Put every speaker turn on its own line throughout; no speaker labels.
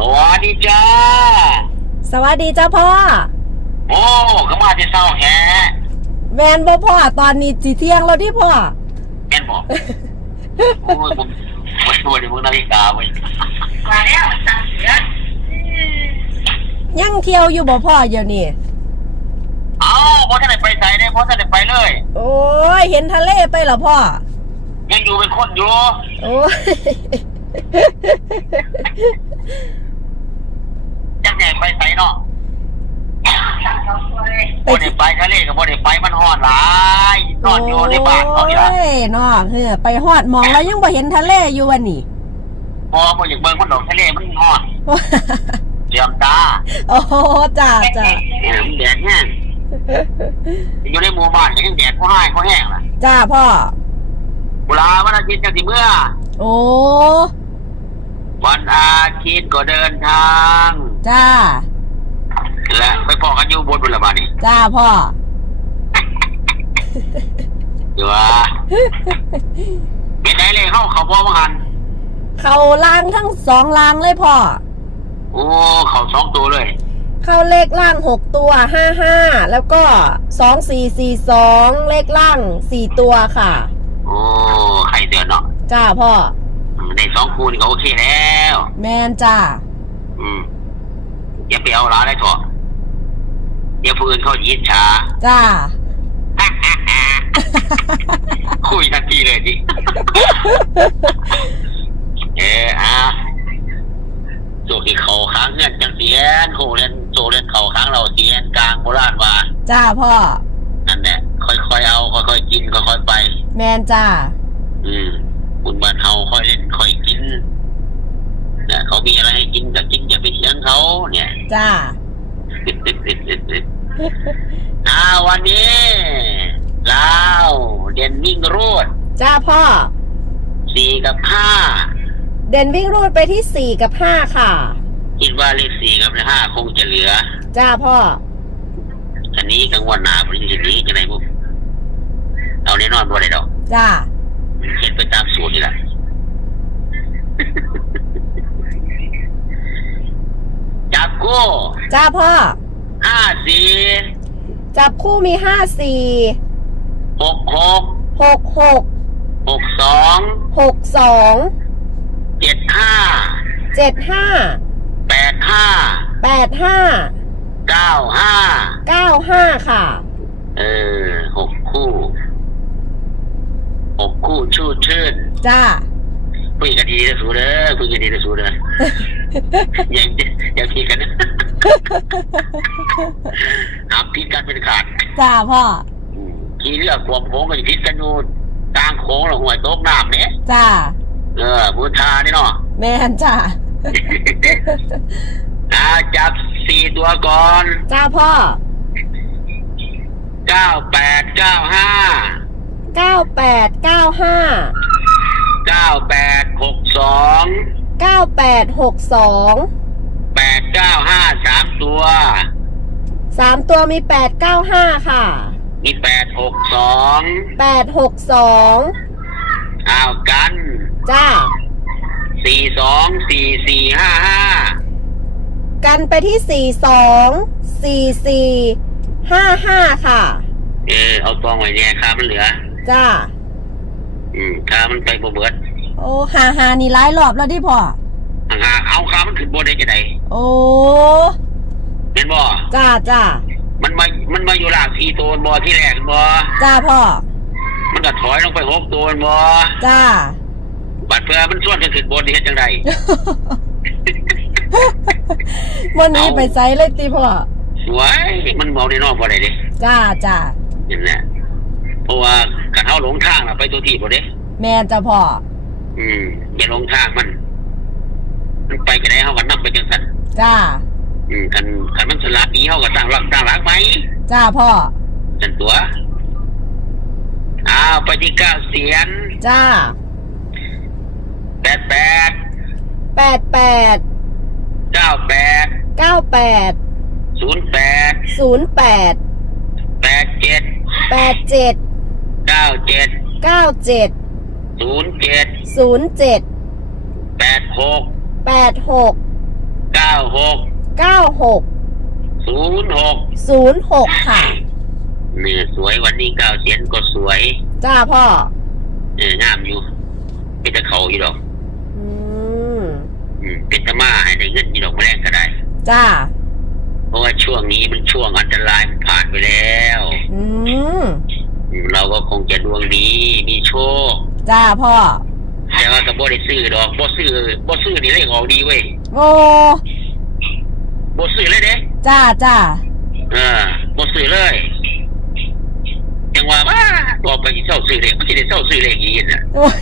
สวัสดีจ้า
สวัสดีจ้าพ่อ
โอ้ก็มาที่เศร้าแฮะ
แมนบ่พ่อตอนนี้จีเที่ยงแล้วที่พ่อ
แม่นบอกโอ้ยผมผมตัวเดี๋ยวมึงนาฬิกาเว้ย
มาแล้วมันสั่งเสือ
ยังเที่ยวอยู่บ่พ่อเดี๋ยวนี้
เอ้าพอท่านได้ไปใส่ได้พอท่านได้ไปเลย
โอ้ยเห็นทะเลไปเหรอพ่อ
ยังอยู่เป็นคนอยู่
โอ้ย
ยัง ไงไปใส่เนาะ
สั่งสองตัวเลย
บ่ได้ไปทะเลกับบ่ได้ไปมันฮ้อนหลายนอนอยู่ในบ้านเขานี่ล่ะ
โอ้ยน้องเฮ้อไปฮอดหมองแล้วยังบ่เห็นทะเลอยู่วันนี้
พอบ่อยากเบิ่งมันดอกทะเลมันฮ้อนเตรียมตา
โอ้จ้าจ้า
เออมันแดดแห้งอยู่ในหมู่บ้านก็ยังแดดก็ให้ก็แห้งล่ะ
จ้าพ่อ
เวลาวันอาทิตย์จังสิเมื่อ
โอ้
วัน อาทิตย์ก็เดินทาง
จ้า
และไปพอกันอยู่บนบุรบานี่
จ้าพ่อ
อยู่ว่าเป็นไงเลยเข้าเขาบ่บังหัน
เขาล่างทั้งสองล่างเลยพ่อ
โอ้เขาสองตัวเลย
เข้าเลขล่างหกตัวห้าห้าแล้วก็สองสี่สี่สองเลขล่างสี่ตัวค่ะ
โอ้ใครเดือนเนาะ
จ้าพ่อ
ในสองคูนี่ก็โอเคแล้ ว
แมนจ้า
อืมอย่าไปเอาร้านได้เถอะเดี๋ยวผู้อื่นเขายิดช้า
จ้า
คุยทันทีเลยดิ เอออะโจกที่เขาค้างเงื่อนจังเสียนโคเรียนโจเรียนเขาค้างเราเสียนกลางโบราณว่า
จ้าพ่อ
นั่นแหละค่อยๆเอา ค่อยๆกินค่อยๆไป
แมนจ้า
อืมคุณบ้านเฮาค่อยเล่นค่อยกินนะเขามีอะไรให้กินก็กินอย่าไปเถียงเขา เนี่ย
จ้า
อ่าวันนี้ลาวเด่นวิ่งรูด
จ้าพ่อ
สี่กับห้า
เด่นวิ่งรูดไปที่สี่กับห้าค่ะ
คิดว่าเลขสี่กับเลขห้าคงจะเหลือ
จ้าพ่อ
อันนี้กลางวันหนาพอดีจะนี้จะไหนบุเอาแน่นอนบ่ได้ดอก
จ้า
เขียนไปตามสูตรนี่แหละ จับ กู้
จ้าพ่อ
ห้าสี่
จับคู่มีห้าสี่
หกหก
หกหก
หกสอง
หกสอง
เจ็ดห้า
เจ็ดห้า
แปดห้า
แปดห้า
เก้าห้า
เก้าห้าค่ะ
เออหกคู่หกคู่ชูดชื่น
จ้า
คุยกันดีนะสูเด้อคุยกันดีนะสูเด้ออย่างอย่างพี่กันนะห้ามพิดกันเป็นขาด
จ้าพ่อ
อืมขี่เรือควงโค้งกันพิดกันอยู่กลางโค้งหรือห่วยโต๊ะน้ำเนี่ย
จ้า
เออบูชานี่เนาะ
แมนจ้า
อ่าจับสี่ตัวก่อน
จ้าพ่อ
เก้าแปดเก้าห้า
เก้าแปดเก้าห้า
เก้าแปดหกสอง
เก้าแปดหกสอง
แปดเก้าห้าสามตัว
สามตัวมีแปดเก้าห้าค่ะ
มีแปดหกสอง
แปดหกสอง
อ้าวกัน
จ้า
สี่สองสี่สี่ห้าห้า
กันไปที่สี่สองสี่สี่ห้าห้าค่ะ
เออเอาตองไว้เนี่ยค่ามันเหลือ
จ้า
อืมค่ามันไปบ่เบิด
โอ้หาหานี่ร้ายรอบแล้วดิพ่อ
หาเอาค่ามันขึ้นบนได้จะได
โอ้
เห็นบ่
จ้าจ้า
มันมามันมาอยู่หลากสี่ตัวบ่ที่แรกบ่
จ้าพ่อ
มันก็ถอยลงไปหกตัวบ่
จ้า
บัดเพื่อมันส่วนกันขึ้นบนที่เฮ็ดจังได
วันนี้ไปไซเลยติพ่อ
สวยมันเมาได้นอกบ่ได้เด้
จ้าจ้า
นั่นแหละ เพราะว่ากันเฮาหลงทางน่ะไปตัวที่บ่เด้
แมนจ้าพ่อ
อืมอย่าหลงทางมัน มันไปกันได้เฮาก็นำไปจังซั่น
จ้า
อืมคันคันมันสลัดหนี้เฮาก็ตั้งหลักตั้งหลักไหม
จ้าพ่อ
จันตัวอ้าวไปที่เก้าเสียน
จ้า
แปดแปด
แปดแปด
เก้าแปด
เก้าแปด
ศูนย์แปด
ศูนย์แปด
แปดเจ็ด
แปดเจ็ด
เก้าเจ็ด
เก้าเจ็ด
ศูนย์เจ็ด
ศูนย์เจ็ด
แปดหก
แปดหก
เก้าหก
เก้าหก
ศูนย์หก
ศูนย์หกค่ะ
เนี่ยสวยวันนี้เก้าเสียนก็สวย
จ้าพ่อ
เอองามอยู่ เป็นตะเขาอยู่ดอก
อืม
อืมเป็นตะมาให้ได้เงินอยู่ดอกมาแรกก็ได้
จ้า
เพราะว่าช่วงนี้มันช่วงอันตรายมันผ่านไปแล้ว
อืม
อืม เราก็คงจะดวงดี มีโชค
จ้าพ่อ
แต่ว่าก็บ่ได้ซื้อดอกบ่ซื้อบ่ซื้อนี่เลขออกดีเว้ย
โอ้
บ่ซื้อเลยเด้
จ้าจ้า
เออบ่ซื้อเลยจังว่าว่าต่อไปสิเศร้าซื้อเลขมันสิได้เศร้าซื้อเลขอีกน่ะ
โอ้ย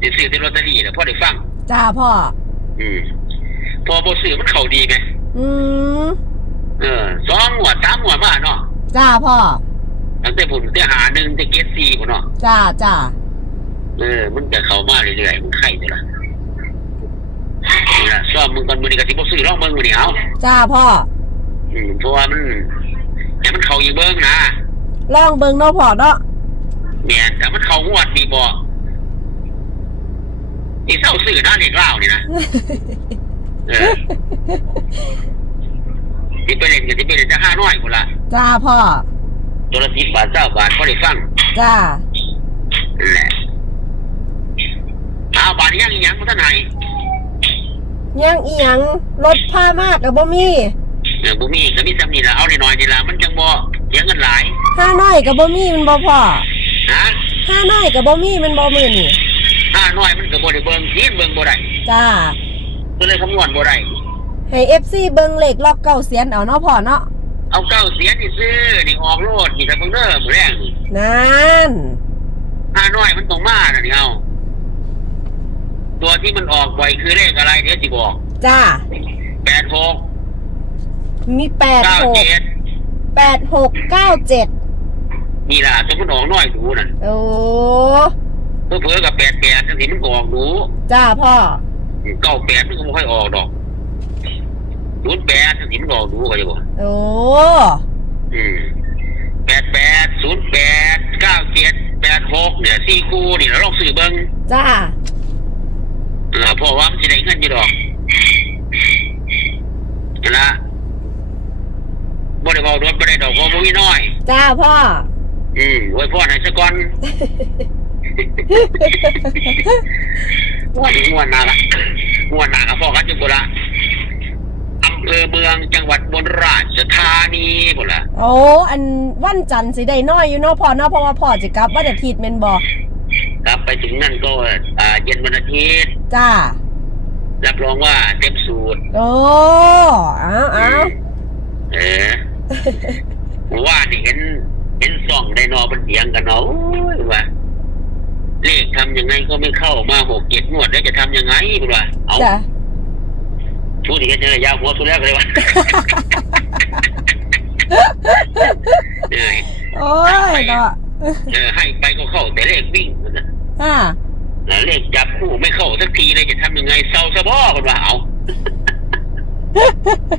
สิซื้อแต่ลอตเตอรี่น่ะพอได้ฟัง
จ้าพ่อ
อืมพอบ่ซื้อมันเข้าดีไหม
อืม
เออสองหัวดสามหัวดมาเนาะ
จ้าพ่อ
ตั้งแต่ผมแต่หาหนึ่งแต่เกตสี่พุ่นเนาะ
จ้าจ้า
เออมันจะเข้ามาเรื่อยๆมันไข่ตัวละนี่ล่ะซ่อมมึงก่อนมึงนี่ก็สิบ่ซื้อลองเบิ่งมื้อนี้เอา
จ้าพ่อ
อืมเพราะว่ามันให้มันเข้าอีกเบิ่งนะ
ลองเบิ่งเนาะพ่อเนาะ
แม่นแต่มันเข้างวดนี่บ่นี่เศร้าซื้อนะเด็กเล่าวนี่นะเออ ที่ไปเล่นก็สิไปเล่นจะห้าน้อยพุ่นละ
จ้าพ่อ
ตัวละสิบบาทเก้าบาทพอได้ฟัง
จ้า
นั่นแหละเอาบาทยังอีหยังบ่ทันให้
ยังอีหยังรถพามากกับบ่มี
เออบ่มีก็มีซ้ำนี่ล่ะเอาหน่อยๆนี่ล่ะมันจังบ่เสียเงินหลาย
ห้าน้อยกับบ่มีมันบ่พ่อ
นะ
ห้าน้อยกับบ่มีมันบ่มือนี่
ห้าน้อยมันก็บ่ได้เบิ่งทีเบิ่งบ่ได้
จ้า
ก็เลยคำนวณบ่ได้
ให้ FC เบิ่งเลขล็อกเก้าเสียนเอาเนาะพ่อเนาะ
เอาเก้าเสียนี่ซื้อนี่ออกโลดนี่ถ้าเบิ่งเด้อมื้อแรงนี่
นั่น
ห้าน้อยมันต้องมาน่ะนี่เอาตัวที่มันออกบ่อยคือเลขอะไรเดี๋ยวสิบอก
จ้า
86
มีแปดหก
97
แปดหกเก้าเจ็ด
นี่ล่ะตัวมันออกน้อยดูนั่น
โอ้
เพิ่อๆกับ88จังซี่มันก็ออกดู
จ้าพ่อ
98มันก็บ่ค่อยออกดอก 08จังซี่มันก็ออกดูก็จะบอก
โอ้
อืมแปดแปดศูนย์แปดเก้าเจ็ดแปดหกเนี่ยสี่คู่นี่เราลองซื้อเบิ้ง
จ้า
เออเพราะว่ามันจะได้เงินอยู่ดอกนั่นละบ่ได้บอกรถบ่ได้ดอกบ่บ่มีน้อย
จ้าพ่อ
อืมไว้พ่อไหนซะก่อนวันนี้ม่วนหนาละม่วนหนากับพ่อกันจุบุละอำเภอเมืองจังหวัดบนราชธานีพุ่นละ
โอ้อันวันจันทร์สิได้น้อยอยู่เนาะพ่อเนาะเพราะว่าพ่อจะกลับวันอาทิตย์แม่นบ่
กลับไปถึงนั่นก็อ่าเย็นวันอาทิตย์
จ้า
รับรองว่าเต็มสูตร
โอ้เอาเอา
เออว่านี่เห็นเห็นส่องได้นอเป็นเสียงกันเนาะโอ้ยว่าเลขทำยังไงก็ไม่เข้ามาหกเจ็ดงวดแล้วจะทำยังไงคุณว่าเอา
จ้า
ชูนี่เห็นยังไงยาวหัวสุดแล้วเลยว่าเออ
โอ้ยเนาะ
เออให้ไปก็เข้าแต่เลขวิ่งนะ
อ่า
แล้วเลขจับคู่ไม่เข้าสักทีเลยจะทำยังไงเศร้าซะบ่คุณว่าเอา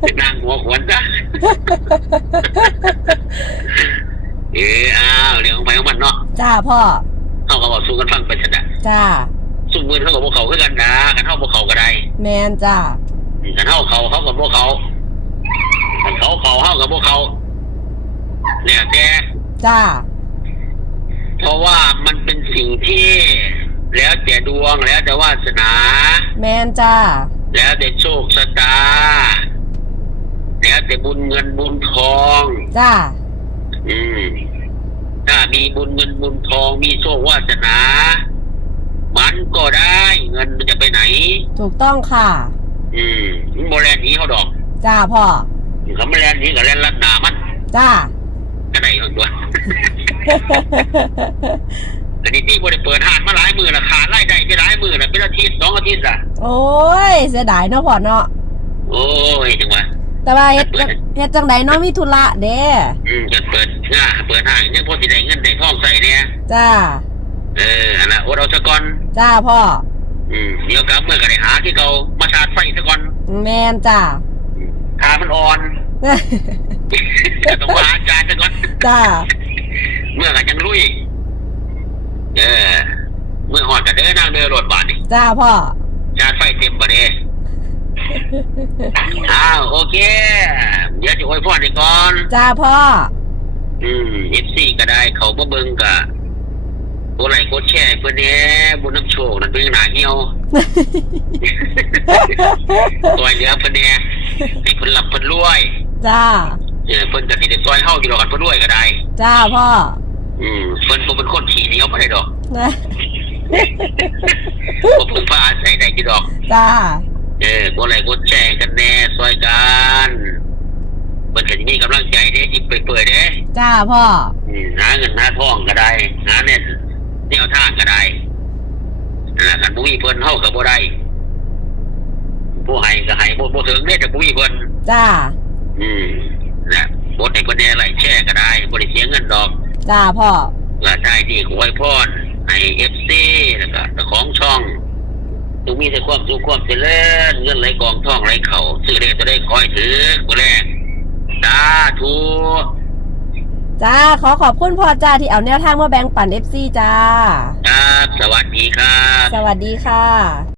เป็นนางหัวขวนซะเอออ้าวเรื่องของไปของมันเนาะ
จ้าพ่อ
เขาก็บอกสู้กันฟังไปชนะ
จ้า
สู้มือเขากับพวกเขาคือกันนะกันเท่าพวกเขาก็ได้
แมนจ้า
กันเท่าเขาเขากับพวกเขากันเขาเขาเขากับพวกเขา เนี่ยแต่
จ้า
เพราะว่ามันเป็นสิ่งที่ แล้วแต่ดวงแล้วแต่วาสนา
แมนจ้า
แล้วแต่โชคชะตา แล้วแต่บุญเงินบุญทอง
จ้า
อืมถ้ามีบุญเงินบุญทองมีโชควาสนา มันก็ได้เงินมันจะไปไหน
ถูกต้องค่ะ
อืมมันโมแลนหนี้เขาดอก
จ้าพ่อ
เขาไม่แลนหนี้กับแลนลัดหนามัน
จ้า
ก็ได้เอาตัวอันนี้ที่บริเปิดห้านมาหลายมือละขาดไล่ได้ไปหลายมือละเป็นอาทิตย์สองอาทิตย์ละ
โอ้ยเสียดายเนาะพ่อเนาะ
โอ้ยจังหวะ
แต่ว่าเฮ็ดจังเฮ็ดจังใดเนาะมีธุระเด้
อืมจะเปิดง่าเปิดห้างยังพอสิได้เงินได้ทองใส่เนี่ย
จ้า
เอออันละโอดเอาสะก่อน
จ้าพ่อ
อืมเดี๋ยวกลับเมื่อก็ได้หาที่เขามาชาร์จ ไฟสะก่อน
แมนจ้า
อืมทามันอ่อนต้องมาอาจารย์สะก่อน
จ้า
เมื่อกันยังลุยเออเมื่อหอดกันเด้อนางเด้อรถบาทนี่
จ้าพ่อ
ชาร์จไฟเต็มบ่เด้อ้าวโอเค เดี๋ยวจะอวยพรให้ก่อน
จ้าพ่อ
อืมเอฟซีก็ได้เขามาเบิ่งกะ กดไลค์กดแชร์เพื่อนแหน่บุญน้ำโชคนั่นเป็นหนาเหี่ยวซอยเหลือเพื่อนแหน่ให้เพิ่นรับเพิ่นรวย
จ้า
เออเพิ่นก็สิได้ซอยเฮาอยู่ดอกกันเพิ่นรวยก็ได้
จ้าพ่อ
อืมเพิ่นบ่เป็นคนขี้เหนียวบ่ได้ดอก
นะ
บ่เพิ่งพาอาศัยได้กี่ดอก
จ้า
เออกดไลค์กดแชร์กันแน่ซอยกันเพิ่นก็สิมีกำลังใจเด้ยิ้มเปื่อยๆเด้
จ้าพ่อ
อืมหาเงินหาทองก็ได้หาเนี่ย แนวทางก็ได้นั่นล่ะกันบุ้ยเพิ่นเฮากับบ่ได้ผู้ให้ก็ให้บ่บ่ถึงเด้แต่บุ้ยเพิ่น
จ้า
อืมนะบดให้เพิ่นได้ไล่แช่ก็ได้บ่ได้เสียเงินดอก
จ้าพ่อ
และได้ดีขอไว้พรให้ FC แล้วก็เจ้าของช่องจงมีแต่ความสุขความเจริญเงินไหลกองทองไหลเข้าซื้อได้จะได้คอยถือผู้แรกสาธุ
จ้าขอขอบคุณพ่อจ้าที่เอาแนวทางมาแบ่งปันเอฟซีจ้า
ครับ สวัสดีครับ
สวัสดีค่ะ